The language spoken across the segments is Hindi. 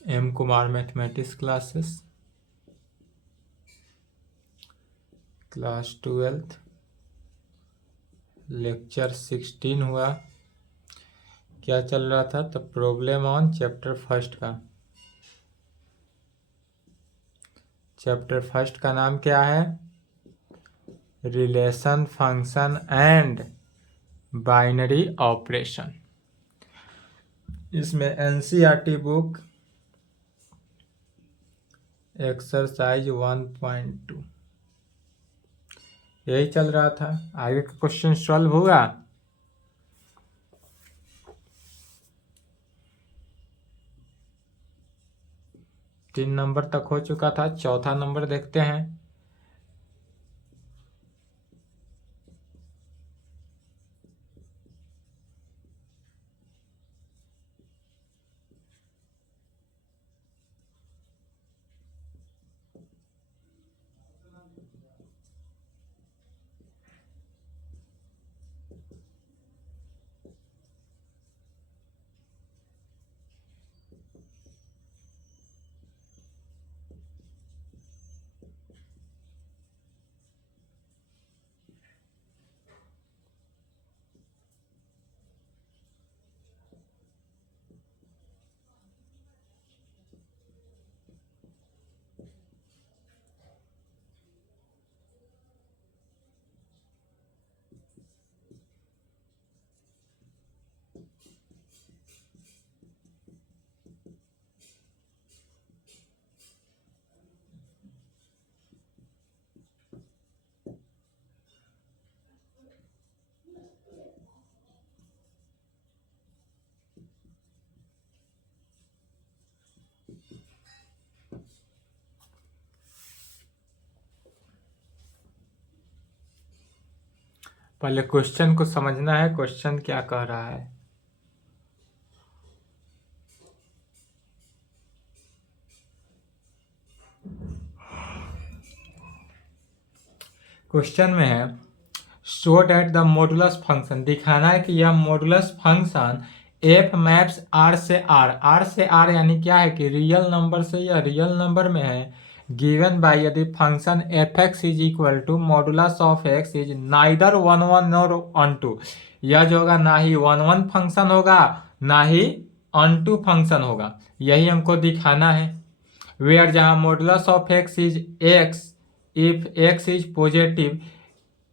M Kumar mathematics classes, class 12th, lecture 16 हुआ। क्या चल रहा था? तो प्रॉब्लम ऑन चैप्टर फर्स्ट का। चैप्टर फर्स्ट का नाम क्या है? Relation function and binary operation. इसमें एनसीईआरटी बुक एक्सरसाइज 1.2 यही चल रहा था। आगे का क्वेश्चन सॉल्व होगा। तीन नंबर तक हो चुका था, चौथा नंबर देखते हैं। पहले क्वेश्चन को समझना है, क्वेश्चन क्या कह रहा है। क्वेश्चन में है show that the modulus function, दिखाना है कि यह modulus function F maps R से आर यानी क्या है कि रियल नंबर से या रियल नंबर में है, गिवन बाय यदि function F x is equal to modulus of X is neither 1 nor onto. यह जो होगा ना ही 1 फंक्शन होगा ना ही ऑन टू फंक्शन होगा, यही हमको दिखाना है। वेयर जहां modulus of X is x if x is positive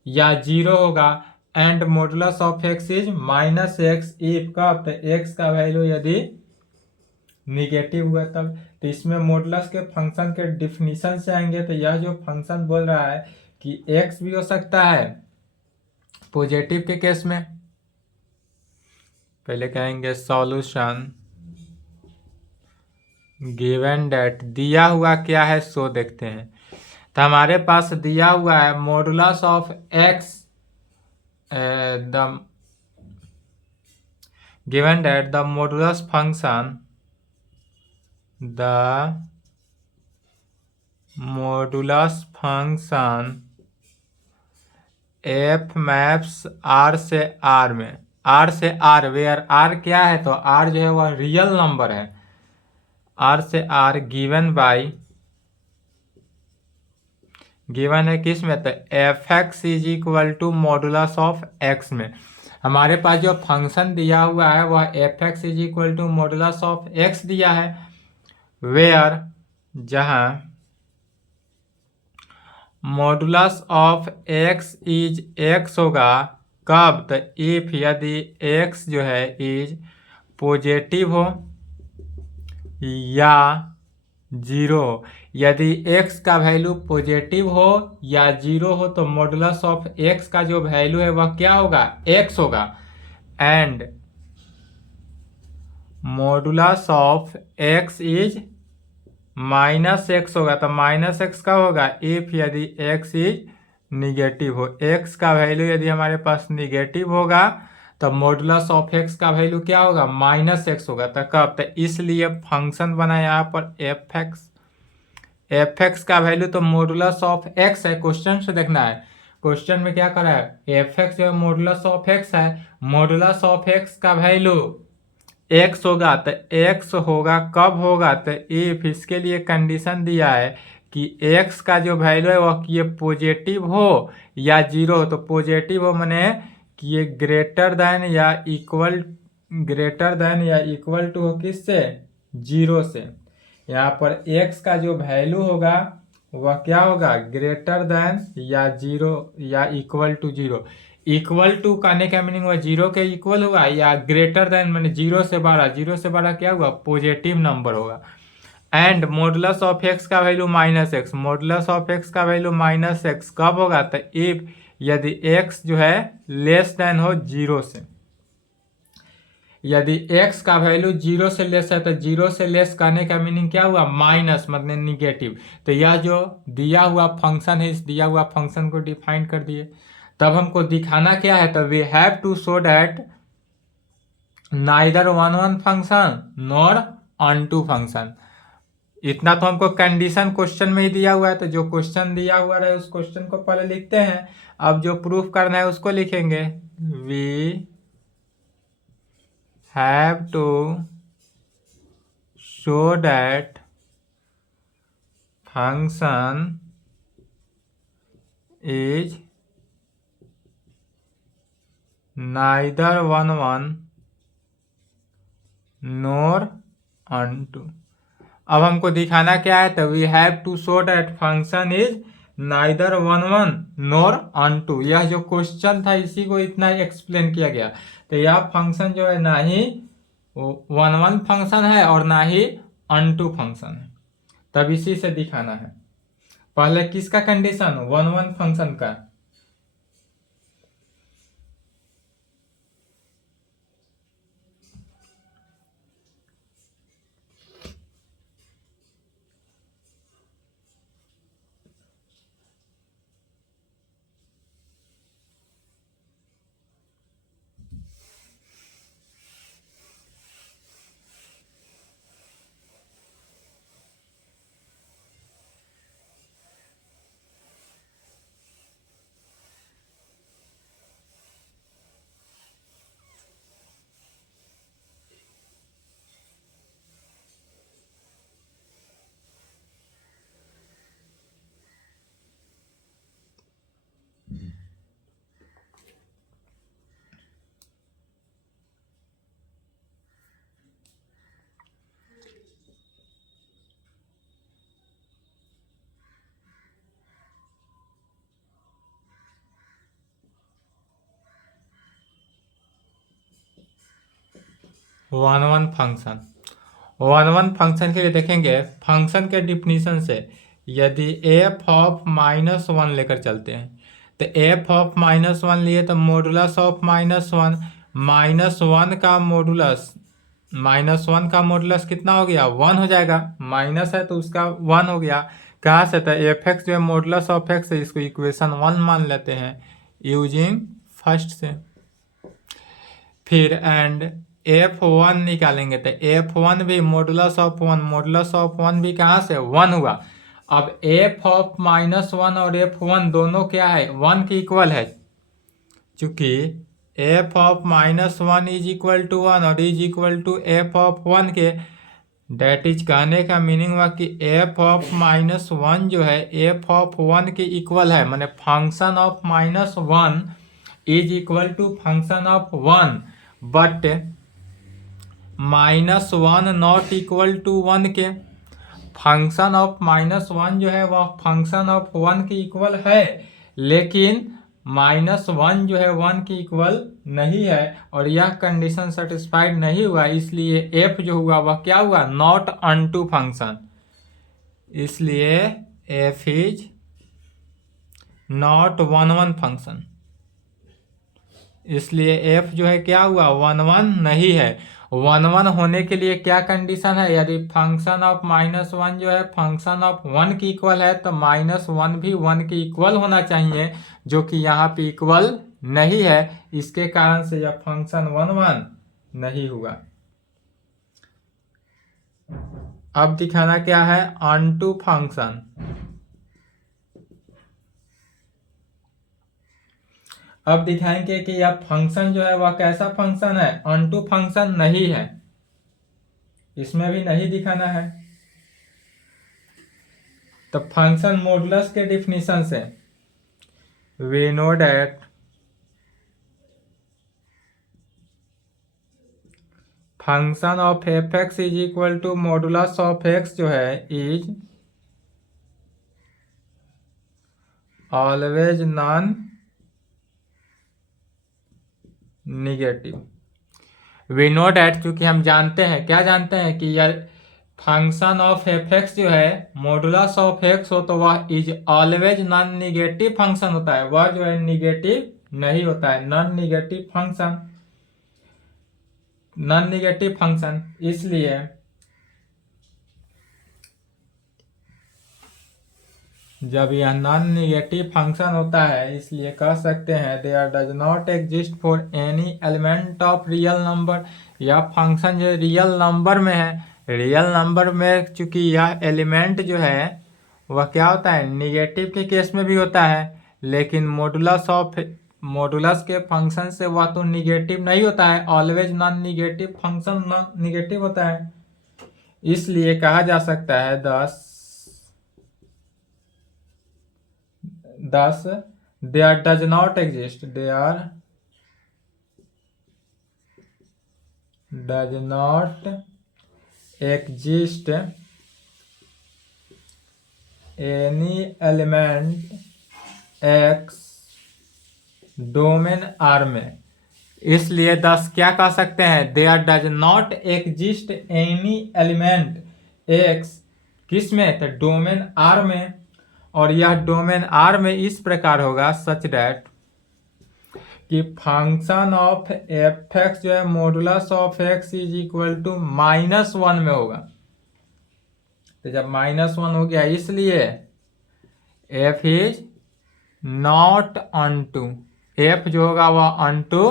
या जीरो होगा, and modulus of X is minus x if कब, तो एक्स का वैल्यू यदि निगेटिव हुआ तब। तो इसमें मॉडुलस के फंक्शन के डिफिनीशन से आएंगे, तो यह जो फंक्शन बोल रहा है कि एक्स भी हो सकता है पॉजिटिव के केस में। पहले कहेंगे सॉल्यूशन गिवन डेट, दिया हुआ क्या है सो देखते हैं। तो हमारे पास दिया हुआ है modulus of X, the given that the modulus function, the modulus function F maps R से आर में, आर से आर, वेयर आर क्या है तो आर जो है वह रियल नंबर है, आर से आर गिवन बाई, गिवन है किस में, तो F x is equal to modulus of X में। हमारे पास जो फंक्शन दिया हुआ है वह F x is equal to modulus of x दिया है, वेयर जहां modulus of X is x होगा कब, तो इफ यदि एक्स जो है इज पॉजिटिव हो या जीरो हो। यदि x का वैल्यू पॉजिटिव हो या जीरो हो तो मॉडुलस ऑफ x का जो वैल्यू है वह क्या होगा, x होगा, and modulus of x is minus x होगा, तो माइनस एक्स का होगा इफ यदि x इज निगेटिव हो। x का वैल्यू यदि हमारे पास निगेटिव होगा तो मॉडुलस ऑफ एक्स का वैल्यू क्या होगा, माइनस एक्स होगा। तो कब, तो इसलिए फंक्शन बना यहाँ पर एफ एक्स, एफ एक्स का वैल्यू तो मॉडुलस ऑफ एक्स है, क्वेश्चन से देखना है। क्वेश्चन में क्या करा है, एफ एक्स जो मॉडुलस ऑफ एक्स है, मॉडुलस ऑफ एक्स का वैल्यू एक्स होगा तो एक्स होगा कब होगा, तो इफ इसके लिए कंडीशन दिया है कि एक्स का जो वैल्यू है वह कि ये पॉजिटिव हो या जीरो हो। तो पॉजिटिव हो माने कि ये ग्रेटर देन या इक्वल टू हो किससे, जीरो से। यहाँ पर एक्स का जो वैल्यू होगा वह क्या होगा, ग्रेटर देन या जीरो या equal to zero. Equal to कहने का मीनिंग हुआ जीरो के इक्वल हुआ, या ग्रेटर देन मैंने जीरो से बड़ा, जीरो से बड़ा क्या हुआ, पॉजिटिव नंबर होगा। एंड मॉडुलस ऑफ एक्स का value minus x, modulus of x का वैल्यू माइनस एक्स कब होगा, तो इफ यदि एक्स जो है लेस देन हो जीरो से। यदि x का वैल्यू जीरो से लेस है तो जीरो से लेस कहने का मीनिंग क्या हुआ, माइनस मतलब निगेटिव। तो यह जो दिया हुआ फंक्शन है, इस दिया हुआ फंक्शन को डिफाइन कर दिए। तब हमको दिखाना क्या है, तो we have to show that neither one one function nor onto function. इतना तो हमको कंडीशन क्वेश्चन में ही दिया हुआ है, तो जो क्वेश्चन दिया हुआ है उस क्वेश्चन को पहले लिखते हैं। अब जो प्रूफ करना है उसको लिखेंगे। We have to show that function is neither one one nor onto। अब हमको दिखाना क्या है, तो we have to show that function is neither one one nor onto। यह जो क्वेश्चन था इसी को इतना एक्सप्लेन किया गया। तो यह फंक्शन जो है ना ही वन वन फंक्शन है और ना ही onto फंक्शन है, तब इसी से दिखाना है। पहले किसका कंडीशन, वन वन फंक्शन का। One one function, one one function के लिए देखेंगे फंक्शन के डिफिनीशन से। यदि एफ ऑफ माइनस वन लेकर चलते हैं, तो एफ ऑफ माइनस वन लिए तो modulus of minus one, minus one का मॉडुलस कितना हो गया, वन हो जाएगा। माइनस है तो उसका वन हो गया। कहाँ से, तो एफ एक्स जो है मॉडुलस ऑफ एक्स है, इसको इक्वेशन वन मान लेते हैं यूजिंग फर्स्ट से। फिर एंड F1 निकालेंगे तो F1 भी मॉडुलस ऑफ वन भी कहाँ से, वन हुआ। अब f ऑफ माइनस वन और F1 दोनों क्या है, वन के इक्वल है। चूंकि f of minus one is equal to one और is equal to f of one के, डेट इज कहने का मीनिंग हुआ कि f ऑफ माइनस वन जो है f ऑफ वन के इक्वल है, माने function of minus one is equal to function of one, but minus one not equal to one के। फंक्शन ऑफ माइनस वन जो है वह फंक्शन ऑफ वन के इक्वल है, लेकिन माइनस वन जो है वन के इक्वल नहीं है, और यह कंडीशन सेटिस्फाइड नहीं हुआ, इसलिए एफ जो हुआ वह क्या हुआ, नॉट ऑनटू फंक्शन। इसलिए F is not one one function, इसलिए एफ जो है क्या हुआ, वन वन नहीं है। वन वन होने के लिए क्या कंडीशन है, यदि फंक्शन ऑफ माइनस वन जो है फंक्शन ऑफ वन की इक्वल है तो माइनस वन भी वन के इक्वल होना चाहिए, जो कि यहाँ पे इक्वल नहीं है। इसके कारण से यह फंक्शन वन वन नहीं हुआ। अब दिखाना क्या है, ऑनटू फंक्शन। अब दिखाएंगे कि यह फंक्शन जो है वह कैसा फंक्शन है, ऑनटू फंक्शन नहीं है। इसमें भी नहीं दिखाना है। तो फंक्शन मॉडुलस के डिफिनीशन से we know that function of F x is equal to modulus of X जो है is always non negative. We know that, क्योंकि हम जानते हैं, क्या जानते हैं कि यह फंक्शन ऑफ एफ एक्स जो है मॉडुलस ऑफ एक्स हो तो वह is always non negative function होता है, वह जो है निगेटिव नहीं होता है, non negative function, non negative function. इसलिए जब यह नॉन निगेटिव फंक्शन होता है, इसलिए कह सकते हैं there does not exist for any element of real number. यह फंक्शन जो रियल नंबर में है, रियल नंबर में चूंकि यह एलिमेंट जो है वह क्या होता है, निगेटिव के केस में भी होता है, लेकिन मॉडुलस के फंक्शन से वह तो निगेटिव नहीं होता है, always non negative function non negative होता है। इसलिए कहा जा सकता है thus there does not exist any element x domain R में। इसलिए दस क्या कह सकते हैं, there does not exist any element x किस में, तो डोमेन R में। और यह डोमेन R में इस प्रकार होगा सच डैट कि फंक्शन ऑफ एफ एक्स जो है modulus of X is equal to -1 में होगा। तो जब -1 हो गया, इसलिए F is not onto, F जो होगा वह अनटू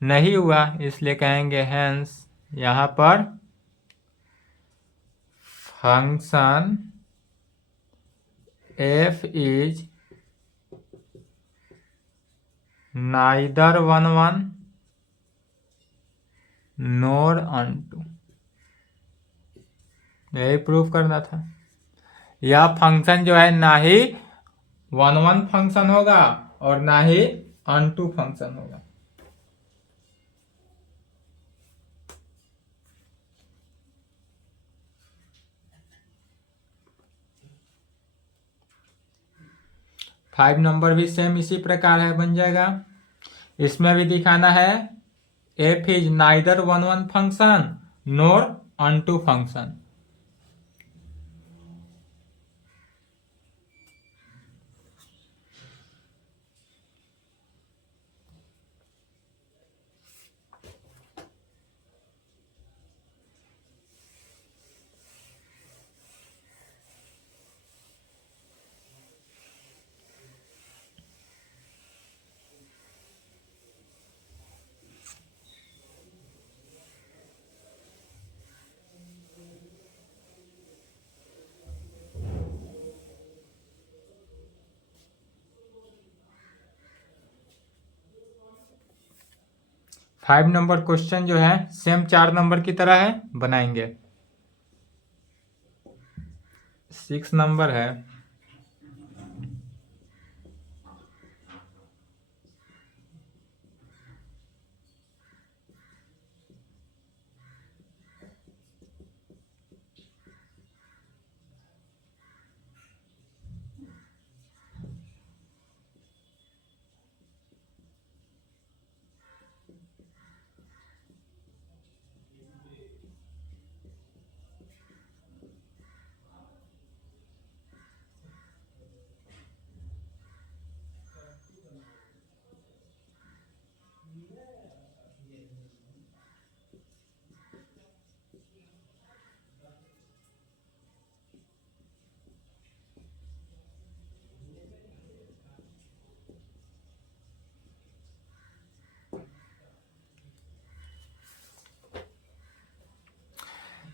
नहीं हुआ, इसलिए कहेंगे हेंस यहां पर function f is neither 1 nor unto। यही प्रूफ करना था। यह फंक्शन जो है ना ही 1 फंक्शन होगा और ना ही अनटू फंक्शन होगा। फाइव नंबर भी सेम इसी प्रकार है, बन जाएगा। इसमें भी दिखाना है F is neither 1 function NOR unto function. Five number question जो है सेम 4 नंबर की तरह है, बनाएंगे। 6 नंबर है।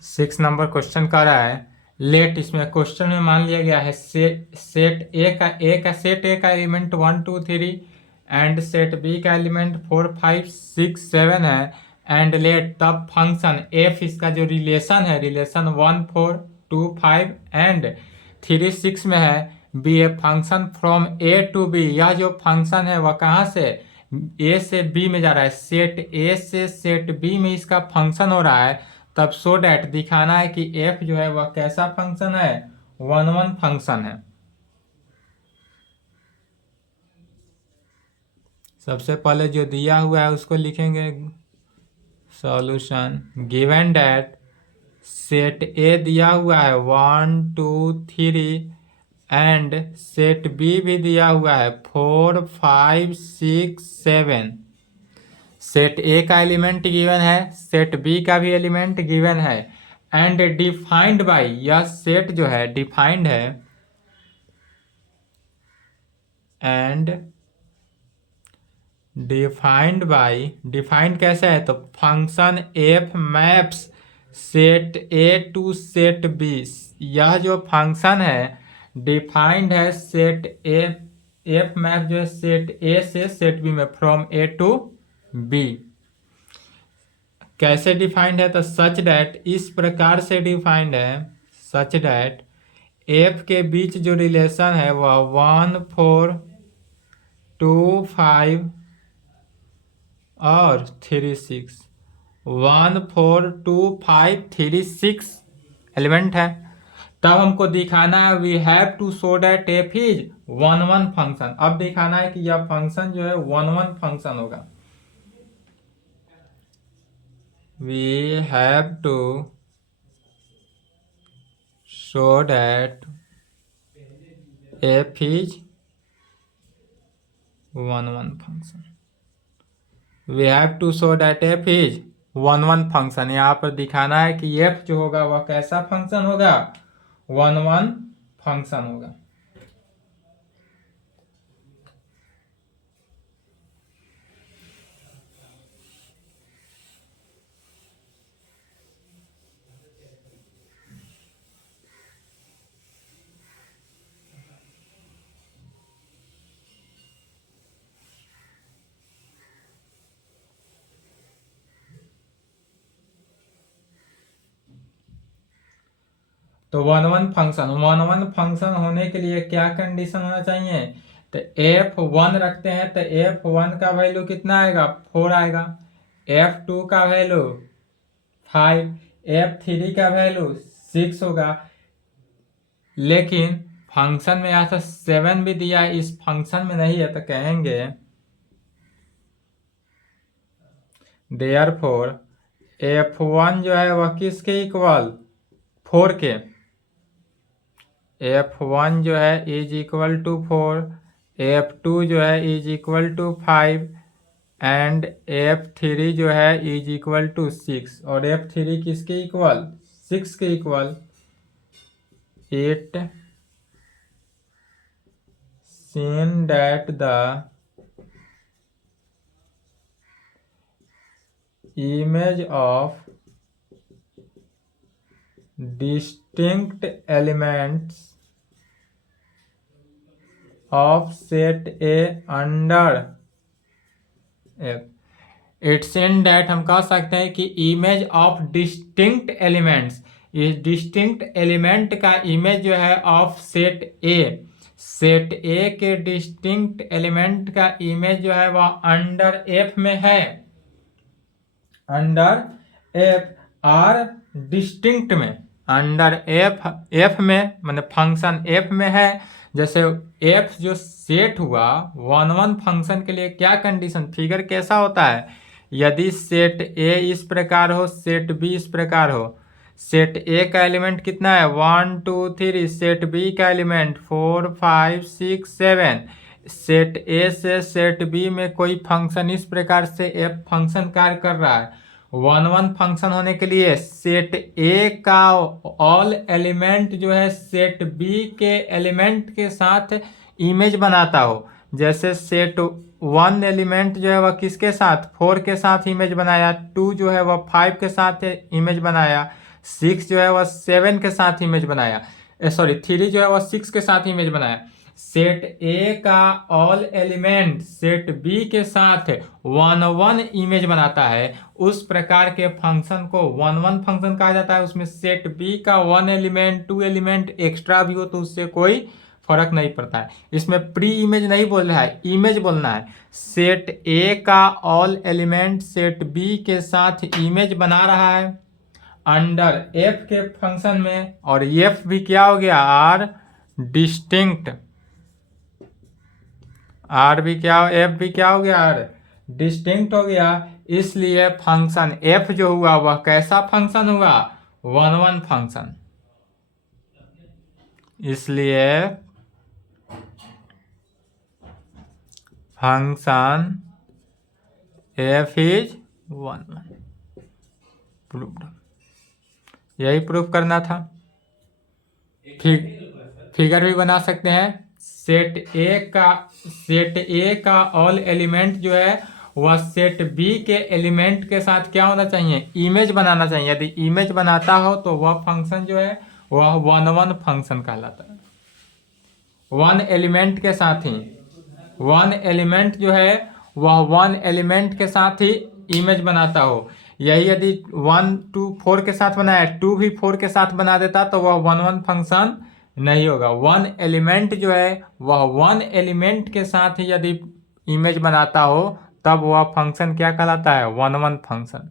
सिक्स नंबर क्वेश्चन कर रहा है लेट, इसमें क्वेश्चन में मान लिया गया है सेट ए का एलिमेंट 1 2 3 एंड सेट बी का एलिमेंट 4 5 6 7 है, एंड लेट तब फंक्शन एफ इसका जो रिलेशन है, रिलेशन 1 4 2 5 एंड 3 6 में है, be a function from A to B. यह जो फंक्शन है वह कहाँ से ए से बी में जा रहा है, सेट ए से सेट बी में इसका फंक्शन हो रहा है। तब सो डैट दिखाना है कि एफ जो है वह कैसा फंक्शन है, 1 1 फंक्शन है। सबसे पहले जो दिया हुआ है उसको लिखेंगे सॉल्यूशन। गिवन डैट सेट ए दिया हुआ है 1 2 3 एंड सेट बी भी दिया हुआ है 4 5 6 7। सेट ए का एलिमेंट गिवन है, सेट बी का भी एलिमेंट गिवन है एंड डिफाइंड बाय, यह सेट जो है डिफाइंड है एंड डिफाइंड बाय, डिफाइंड कैसे है तो function F maps set A to set B. यह जो फंक्शन है डिफाइंड है सेट ए, एफ मैप जो है सेट ए से सेट बी में, फ्रॉम ए टू बी। कैसे डिफाइंड है तो सच डैट, इस प्रकार से डिफाइंड है सच डैट एफ के बीच जो रिलेशन है वह 1 4 2 5 और 3 6, 1 4 2 5 3 6 एलिमेंट है। तब हमको दिखाना है we have to show that F is 1 1 function. अब दिखाना है कि यह फंक्शन जो है 1 1 फंक्शन होगा। We have to show that F is 1 1 function. We have to show that F is 1 1 function. यहाँ पर दिखाना है कि एफ जो होगा वह कैसा फंक्शन होगा, 1 1 फंक्शन होगा। तो 1 1 फंक्शन, 1 1 फंक्शन होने के लिए क्या कंडीशन होना चाहिए, तो f1 रखते हैं तो f1 का वैल्यू कितना आएगा, 4 आएगा, f2 का वैल्यू 5, f3 का वैल्यू 6 होगा। लेकिन फंक्शन में यहाँ से 7 भी दिया है, इस फंक्शन में नहीं है, तो कहेंगे देयरफॉर f1 जो है वह किसके इक्वल, 4 के। f1 जो है इज इक्वल टू 4, f2 जो है is equal to 5 and f3 जो है इज इक्वल टू 6। और f3 किसके इक्वल, 6 के equal. It seen that the image of distinct elements of set A under F। It's in that हम कह सकते हैं कि इमेज ऑफ डिस्टिंक्ट एलिमेंट्स, इस डिस्टिंक्ट एलिमेंट का इमेज जो है ऑफ सेट ए, सेट ए के डिस्टिंक्ट एलिमेंट का इमेज जो है वह अंडर एफ में है, अंडर एफ आर डिस्टिंक्ट में, अंडर एफ में माने फंक्शन एफ में है। जैसे एफ जो सेट हुआ 1 1 फंक्शन के लिए क्या कंडीशन, फिगर कैसा होता है, यदि सेट ए इस प्रकार हो, सेट बी इस प्रकार हो, सेट ए का एलिमेंट कितना है 1 2 3, सेट बी का एलिमेंट 4 5 6 7, सेट ए से सेट बी में कोई फंक्शन इस प्रकार से एफ फंक्शन कार्य कर रहा है। 1 1 फंक्शन होने के लिए सेट ए का ऑल एलिमेंट जो है सेट बी के एलिमेंट के साथ इमेज बनाता हो। जैसे सेट 1 एलिमेंट जो है वह किसके साथ, 4 के साथ इमेज बनाया, 2 जो है वह 5 के साथ इमेज बनाया, 6 जो है वह 7 के साथ इमेज बनाया, 3 जो है वह 6 के साथ इमेज बनाया। सेट ए का ऑल एलिमेंट सेट बी के साथ 1 1 इमेज बनाता है, उस प्रकार के फंक्शन को 1 1 फंक्शन कहा जाता है। उसमें सेट बी का 1 एलिमेंट 2 एलिमेंट एक्स्ट्रा भी हो तो उससे कोई फर्क नहीं पड़ता है। इसमें प्री इमेज नहीं बोल रहा है, इमेज बोलना है। सेट ए का ऑल एलिमेंट सेट बी के साथ इमेज बना रहा है अंडर एफ के फंक्शन में, और एफ भी क्या हो गया, आर डिस्टिंक्ट, आर भी क्या, एफ भी क्या हो गया, आर डिस्टिंक्ट हो गया। इसलिए फंक्शन एफ जो हुआ वह कैसा फंक्शन हुआ, 1 1 फंक्शन। इसलिए फंक्शन एफ इज 1 1 प्रूव्ड। यही प्रूफ करना था। फिगर भी बना सकते हैं। सेट ए का ऑल एलिमेंट जो है वह सेट बी के एलिमेंट के साथ क्या होना चाहिए, इमेज बनाना चाहिए। यदि इमेज बनाता हो तो वह फंक्शन जो है वह 1 1 फंक्शन कहलाता है। 1 एलिमेंट के साथ ही 1 एलिमेंट जो है वह 1 एलिमेंट के साथ ही इमेज बनाता हो। यही यदि 1 2 4 के साथ बनाया, 2 भी 4 के साथ बना देता तो वह 1 1 फंक्शन नहीं होगा। 1 एलिमेंट जो है वह 1 एलिमेंट के साथ ही यदि इमेज बनाता हो तब वह फंक्शन क्या कहलाता है, 1 1 फंक्शन।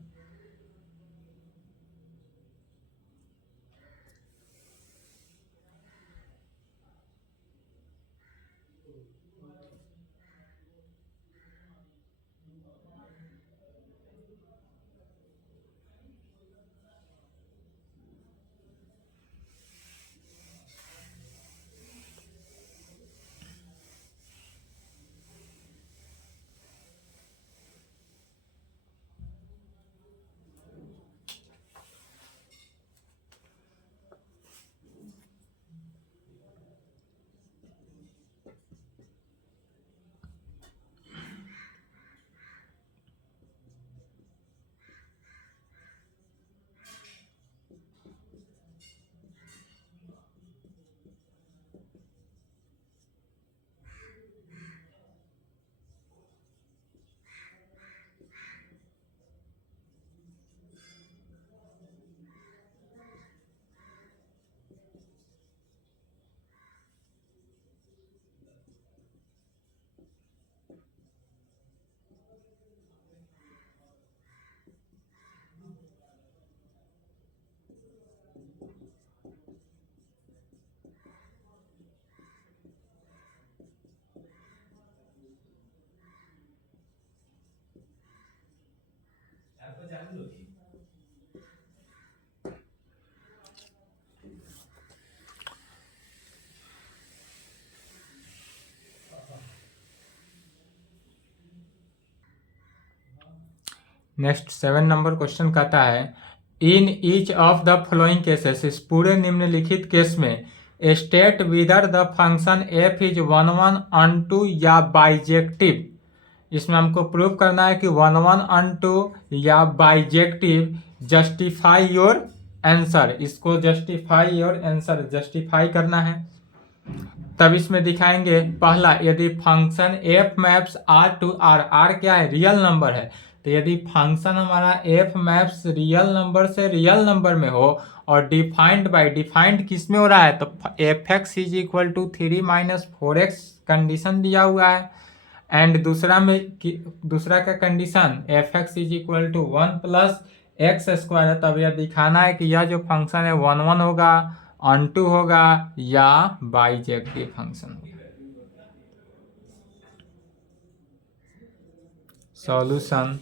नेक्स्ट 7 नंबर क्वेश्चन कहता है, in each of the following cases, इस पूरे निम्नलिखित केस में state whether the function f is 1 1 onto या बाइजेक्टिव। इसमें हमको प्रूव करना है कि 1 1 अनटू या बाइजेक्टिव। जस्टिफाई योर आंसर, इसको जस्टिफाई योर आंसर जस्टिफाई करना है। तब इसमें दिखाएंगे, पहला, यदि function F maps R to R, R क्या है, रियल नंबर है। तो यदि फंक्शन हमारा एफ मैप्स रियल नंबर से रियल नंबर में हो और डिफाइंड बाय, डिफाइंड किस में हो रहा है, तो F x is equal to 3 minus 4x condition दिया हुआ है। एंड दूसरा का condition f x is equal to 1 plus x square है। तब यह दिखाना है कि यह जो फंक्शन है 1 1 होगा, अनटू होगा या बाइजेक्टिव फंक्शन होगा। सॉल्यूशन,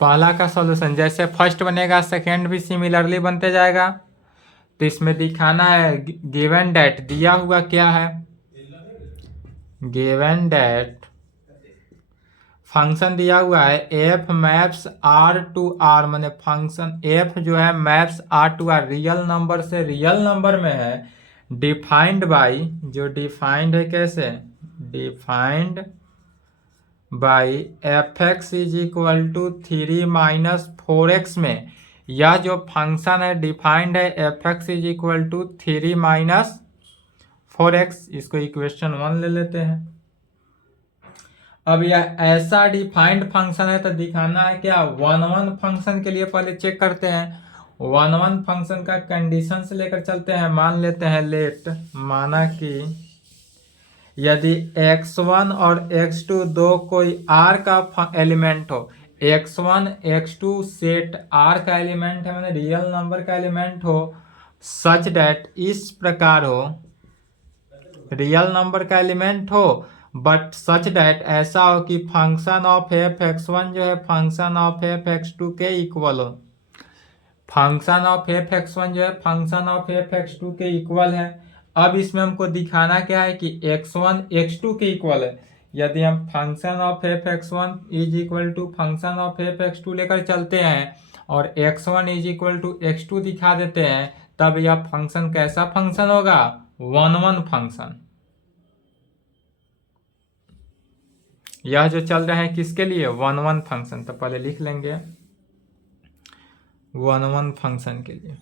पहला का सॉल्यूशन जैसे फर्स्ट बनेगा सेकेंड भी सिमिलरली बनते जाएगा। तो इसमें दिखाना है गिवन डेट दिया हुआ क्या है, गिवन डेट फंक्शन दिया हुआ है f maps R to R, माने फंक्शन एफ जो है maps R to R, real number से रियल नंबर में है। डिफाइंड बाई, जो डिफाइंड है कैसे, defined by f x is equal to 3 minus 4x में। यह जो फंक्शन है डिफाइंड है f x is equal to 3 minus 4x, इसको इक्वेशन 1 ले लेते हैं। अब यह ऐसा डिफाइंड फंक्शन है तो दिखाना है क्या, 1 फंक्शन के लिए पहले चेक करते हैं। 1 फंक्शन का कंडीशन से लेकर चलते हैं। मान लेते हैं लेट, माना कि यदि x1 और x2 दो कोई r का एलिमेंट हो, x1 x2 सेट r का एलिमेंट है, मैंने रियल नंबर का एलिमेंट हो, सच डैट, इस प्रकार हो, रियल नंबर का एलिमेंट हो बट सच डैट ऐसा हो कि function of F x one जो है function of F x two के इक्वल हो। Function of F x one जो है function of F x two के इक्वल है। अब इसमें हमको दिखाना क्या है कि एक्स वन एक्स टू के इक्वल है। यदि हम function of F x one is equal to function of F x two लेकर चलते हैं और x one is equal to x two दिखा देते हैं, तब यह फंक्शन कैसा फंक्शन होगा, 1 फंक्शन। यह जो चल रहा है किसके लिए, 1 फंक्शन। तो पहले लिख लेंगे 1 फंक्शन के लिए।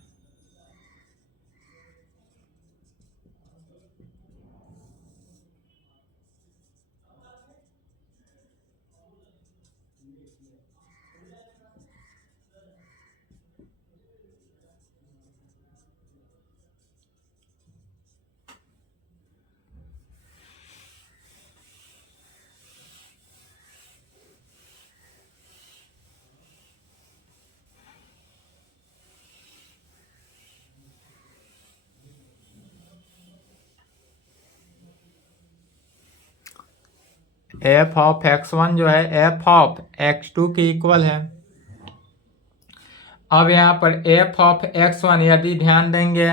एफ ऑफ एक्स वन जो है एफ ऑफ एक्स टू के इक्वल है। अब यहाँ पर एफ ऑफ एक्स वन यदि ध्यान देंगे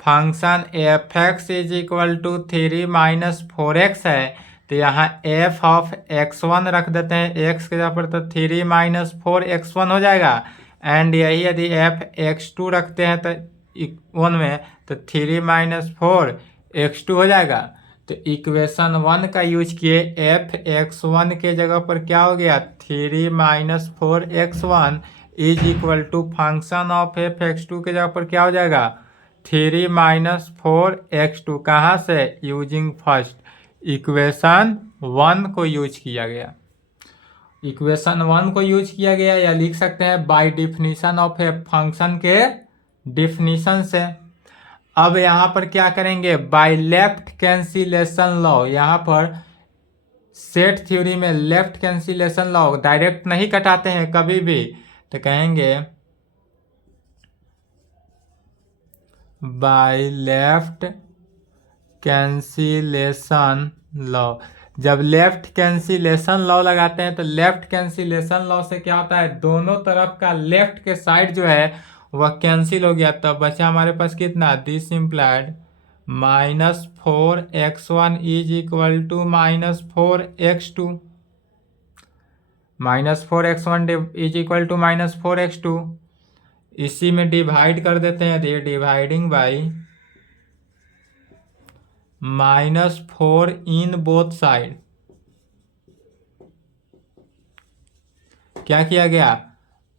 function F x is equal to 3 minus 4x है, तो यहाँ एफ ऑफ एक्स वन रख देते हैं एक्स के जगह पर, तो 3 माइनस 4x1 हो जाएगा। एंड यही यदि एफ एक्स टू रखते हैं तो 1 में, तो 3 माइनस 4x2 हो जाएगा। तो इक्वेशन 1 का यूज किए, एफ एक्स वन के जगह पर क्या हो गया, 3 minus 4x1 is equal to function of F x two के जगह पर क्या हो जाएगा, 3 माइनस 4x2। कहाँ से, यूजिंग फर्स्ट इक्वेशन 1 को यूज किया गया। इक्वेशन 1 को यूज किया गया, या लिख सकते हैं by definition of a function के डिफिनीशन से। अब यहाँ पर क्या करेंगे, बाय लेफ्ट कैंसिलेशन लॉ, यहाँ पर सेट थ्योरी में लेफ्ट कैंसिलेशन लॉ, डायरेक्ट नहीं कटाते हैं कभी भी, तो कहेंगे बाय लेफ्ट कैंसिलेशन लॉ। जब लेफ्ट कैंसिलेशन लॉ लगाते हैं तो लेफ्ट कैंसिलेशन लॉ से क्या होता है, दोनों तरफ का लेफ्ट के साइड जो है वह कैंसिल हो गया, तब बचा हमारे पास कितना, this implied minus 4x1 is equal to minus 4x2। Minus 4x1 is equal to minus 4x2। इसी में डिवाइड कर देते हैं, ये dividing by -4 in both side. क्या किया गया,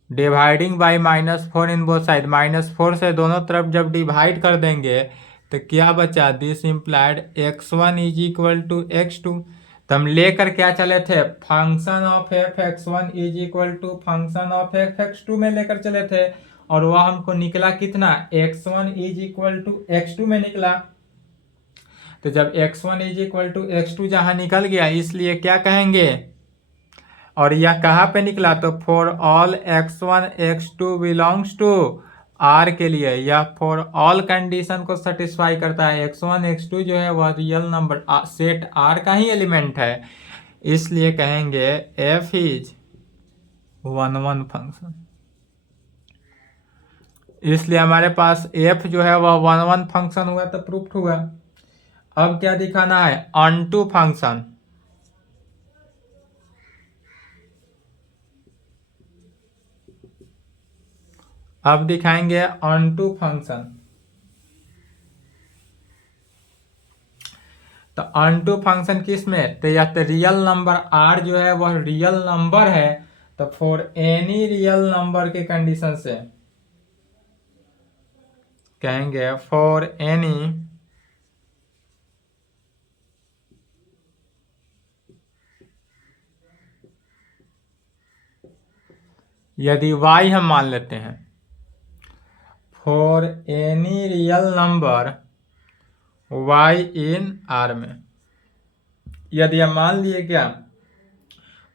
dividing by -4 in both side, -4 से दोनों तरफ जब डिवाइड कर देंगे तो क्या बचा, this implied x1 is equal to x2। तो हम लेकर क्या चले थे, function of F x one is equal to function of F x two में लेकर चले थे, और वह हमको निकला कितना, x1 is equal to x2 में निकला। तो जब x1 is equal to x2 जहाँ निकल गया, इसलिए क्या कहेंगे, और यह कहाँ पे निकला, तो for all x1 x2 belongs to r के लिए, यह फॉर ऑल कंडीशन को सेटिस्फाई करता है। x1 x2 जो है वह रियल नंबर सेट r का ही एलिमेंट है, इसलिए कहेंगे f इज 1 फंक्शन। इसलिए हमारे पास f जो है वह 1 फंक्शन हुआ, तो प्रूफ हुआ। अब क्या दिखाना है, ऑनटू फंक्शन। अब दिखाएंगे ऑनटू फंक्शन। तो ऑनटू फंक्शन किस में, तो या तो रियल नंबर r जो है वह रियल नंबर है, तो फॉर एनी रियल नंबर के कंडीशन से कहेंगे फॉर एनी यदि y हम मान लेते हैं for any real number y in R में, यदि हम मान लिए क्या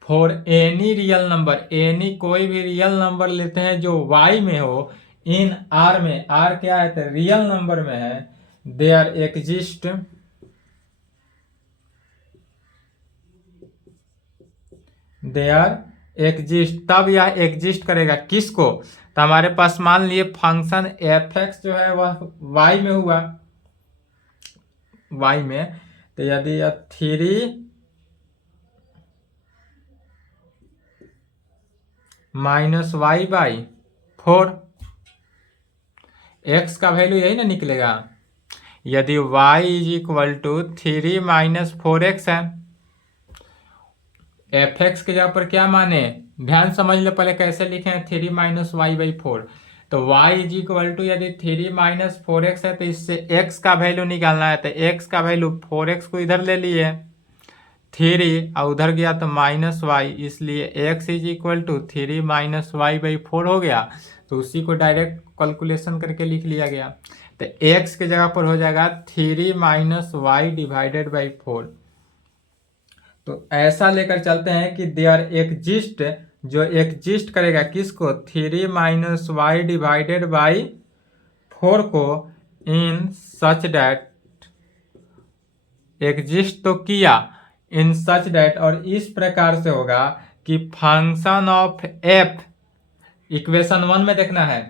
for any real number, any कोई भी रियल नंबर लेते हैं जो y में हो इन R में, R क्या है तो रियल नंबर में है, देयर एग्जिस्ट, तब यह एग्जिस्ट करेगा किसको, तो हमारे पास मान लिए फंक्शन एफ एक्स जो है वह y में हुआ, y में, तो यदि यह 3 माइनस वाई बाई 4, एक्स का वैल्यू यही ना निकलेगा, यदि y is equal to 3 minus 4x है, एफ एक्स के जगह पर क्या माने, ध्यान समझ ले पहले कैसे लिखे हैं 3 माइनस वाई बाई 4, तो y इज इक्वल टू यदि 3 माइनस 4x है तो इससे x का वैल्यू निकालना है, तो x का वैल्यू 4x को इधर ले लिए 3 और उधर गया तो माइनस वाई, इसलिए x is equal to 3 minus y by 4 हो गया, तो उसी को डायरेक्ट कैलकुलेशन करके लिख लिया गया, तो x के जगह पर हो जाएगा 3 माइनस वाई डिवाइडेड बाई 4। तो ऐसा लेकर चलते हैं कि देयर एग्जिस्ट, जो एग्जिस्ट करेगा किसको 3 माइनस वाई डिवाइडेड बाई 4 को, इन सच डैट, एग्जिस्ट तो किया इन सच डैट, और इस प्रकार से होगा कि फंक्शन ऑफ एफ, इक्वेशन 1 में देखना है,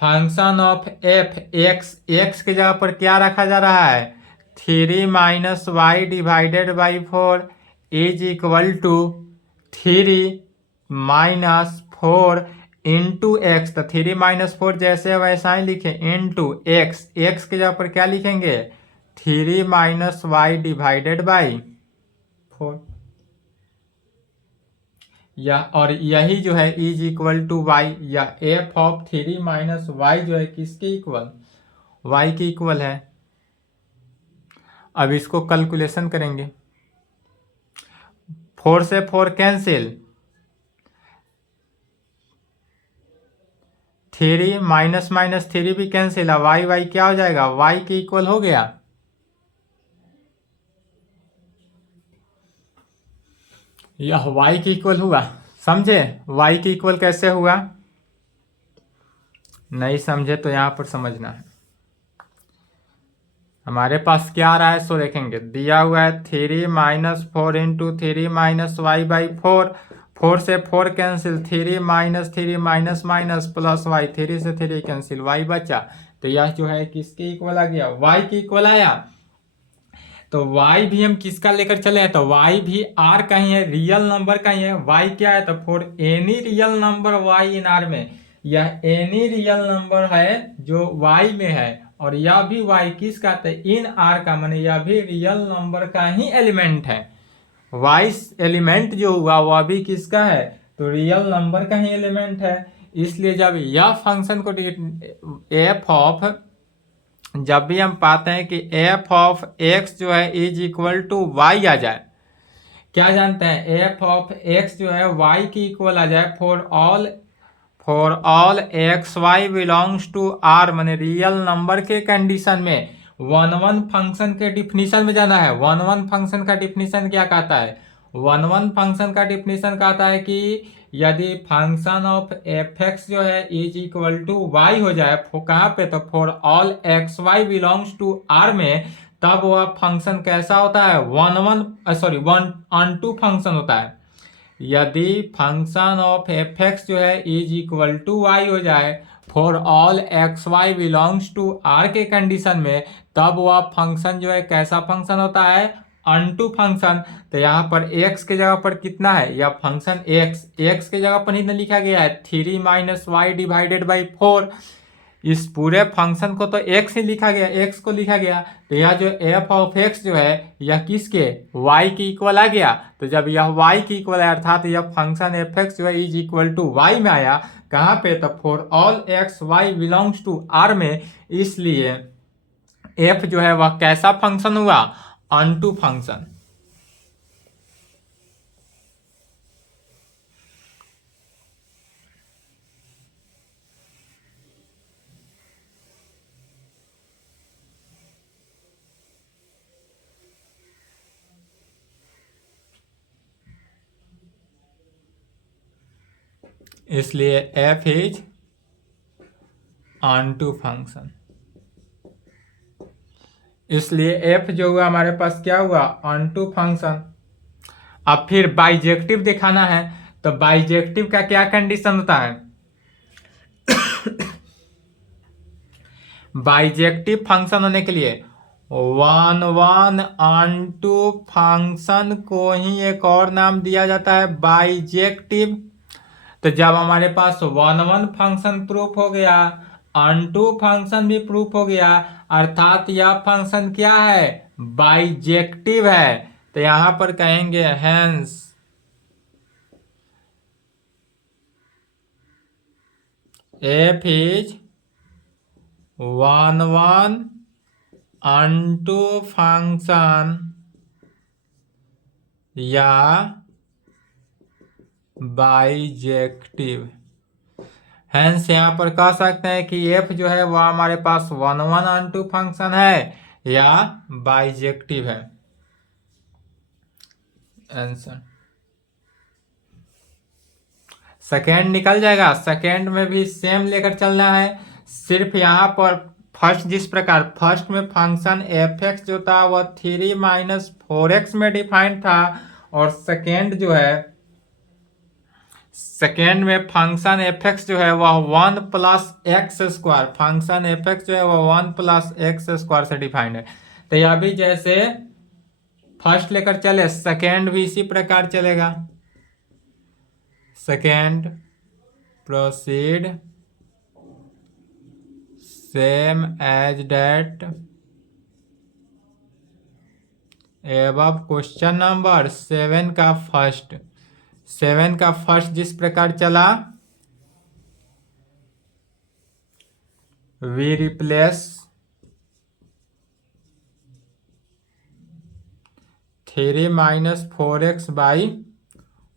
function of F x, x के जगह पर क्या रखा जा रहा है 3 minus y divided by 4 is equal to 3 minus 4 into x, तो 3 माइनस 4 जैसे वैसा ही लिखे इंटू एक्स, एक्स के जगह पर क्या लिखेंगे 3 माइनस वाई डिवाइडेड बाई 4, यह, और यही जो है इज इक्वल टू वाई, या एफ ऑफ 3 माइनस वाई जो है किसके इक्वल, वाई के इक्वल है। अब इसको कैलकुलेशन करेंगे, 4 से 4 कैंसिल, 3 माइनस माइनस 3 भी कैंसिल है, वाई वाई क्या हो जाएगा, वाई के इक्वल हो गया, यह y के इक्वल हुआ, समझे, y के इक्वल कैसे हुआ, नहीं समझे तो यहां पर समझना है। हमारे पास क्या आ रहा है सो देखेंगे, दिया हुआ है 3 minus 4 into 3 minus y by 4, 4 से 4 cancel, 3 minus 3 minus minus plus y, 3 से 3 कैंसिल, वाई बचा, तो यह जो है किसके इक्वल आ गया, y के इक्वल आया। तो y भी हम किसका लेकर चले हैं, तो y भी r का ही है, रियल नंबर का ही है, y क्या है तो for any real number y in r में, यह एनी रियल नंबर है जो y में है, और यह भी y किसका तो इन r का, माने यह भी रियल नंबर का ही एलिमेंट है, y एलिमेंट जो हुआ वह भी किसका है तो रियल नंबर का ही एलिमेंट है। इसलिए जब यह फंक्शन को एफ ऑफ, जब भी हम पाते हैं कि एफ ऑफ एक्स जो है इज इक्वल टू वाई आ जाए, क्या जानते हैं एफ ऑफ एक्स जो है वाई की इक्वल आ जाए for all x y belongs to R, माने रियल नंबर के कंडीशन में, वन फंक्शन के डिफिनीशन में जाना है। वन फंक्शन का डिफिनीशन क्या कहता है, वन फंक्शन का डिफिनीशन कहता है कि यदि फंक्शन ऑफ एफ एक्स जो है इज इक्वल टू वाई हो जाए, कहाँ पे तो for all x y belongs to R में, तब वह फंक्शन कैसा होता है वन ऑन टू फंक्शन होता है। यदि फंक्शन ऑफ एफ एक्स जो है इज इक्वल टू वाई हो जाए for all x y belongs to R के कंडीशन में, तब वह फंक्शन जो है कैसा फंक्शन होता है अनटू फंक्शन। तो यहाँ पर x के जगह पर कितना है, यह फंक्शन x के जगह पर ही लिखा गया है 3 माइनस वाई डिवाइडेड बाई 4, इस पूरे फंक्शन को तो x ही लिखा गया, x को लिखा गया, तो यह जो f ऑफ x जो है यह किसके y के इक्वल आ गया। तो जब यह y के इक्वल है अर्थात यह फंक्शन एफ एक्स जो है इज इक्वल टू वाई में आया, कहाँ पे तो for all x y belongs to R में, इसलिए f जो है वह कैसा फंक्शन हुआ अनटू फंक्शन। इसलिए F is onto function. इसलिए एफ जो हुआ हमारे पास क्या हुआ, ऑन टू फंक्शन। अब फिर बाइजेक्टिव दिखाना है, तो बाइजेक्टिव का क्या कंडीशन होता है, बाइजेक्टिव फंक्शन होने के लिए one one onto function को ही एक और नाम दिया जाता है बाइजेक्टिव। तो जब हमारे पास वन वन फंक्शन प्रूफ हो गया, ऑन टू फंक्शन भी प्रूफ हो गया, अर्थात यह फंक्शन क्या है, बाइजेक्टिव है। तो यहां पर कहेंगे hence f is one one onto function या बाइजेक्टिव। हेंस यहाँ पर कह सकते हैं कि एफ जो है वह हमारे पास one one onto function है या बाइजेक्टिव है। आंसर सेकेंड निकल जाएगा। सेकेंड में भी सेम लेकर चलना है, सिर्फ यहाँ पर फर्स्ट जिस प्रकार फर्स्ट में फंक्शन एफ एक्स जो था वह 3 माइनस 4x में डिफाइंड था, और सेकेंड जो है सेकेंड में फंक्शन एफ एक्स जो है वह 1 plus x square, function F X जो है वह 1 प्लस एक्स स्क्वायर से डिफाइंड है। तो यह भी जैसे फर्स्ट लेकर चले सेकेंड भी इसी प्रकार चलेगा। Second proceed same as that above question number 7 का फर्स्ट, 7 का फर्स्ट जिस प्रकार चला, we replace 3 minus 4x by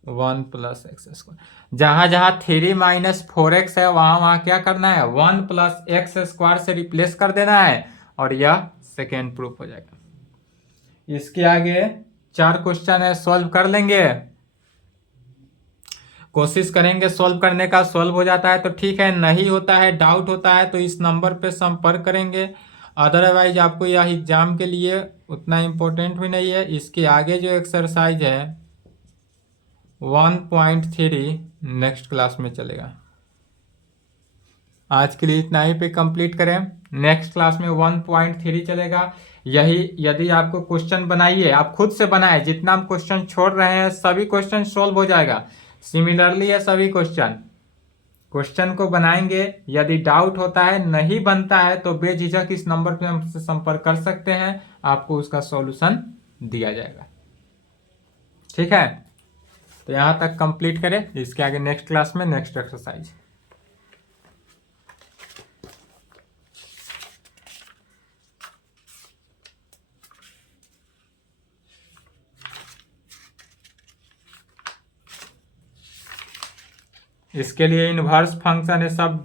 1 plus x square. जहां जहां 3 माइनस 4x है वहां वहां क्या करना है, 1 प्लस एक्स स्क्वायर से रिप्लेस कर देना है, और यह सेकेंड प्रूफ हो जाएगा। इसके आगे 4 क्वेश्चन है, सॉल्व कर लेंगे, कोशिश करेंगे सॉल्व करने का। सॉल्व हो जाता है तो ठीक है, नहीं होता है, डाउट होता है तो इस नंबर पे संपर्क करेंगे। अदरवाइज आपको यह एग्जाम के लिए उतना इम्पोर्टेंट भी नहीं है। इसके आगे जो एक्सरसाइज है 1.3 नेक्स्ट क्लास में चलेगा। आज के लिए इतना ही पे कंप्लीट करें, नेक्स्ट क्लास में 1.3 चलेगा। यही यदि आपको क्वेश्चन बनाइए, आप खुद से बनाए, जितना हम क्वेश्चन छोड़ रहे हैं सभी क्वेश्चन सोल्व हो जाएगा। सिमिलरली है सभी क्वेश्चन को बनाएंगे। यदि डाउट होता है, नहीं बनता है, तो बेझिझक इस नंबर पे हमसे संपर्क कर सकते हैं, आपको उसका सॉल्यूशन दिया जाएगा। ठीक है, तो यहां तक कंप्लीट करें। इसके आगे नेक्स्ट क्लास में नेक्स्ट एक्सरसाइज। इसके लिए इनवर्स फंक्शन है, सब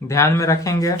ध्यान में रखेंगे।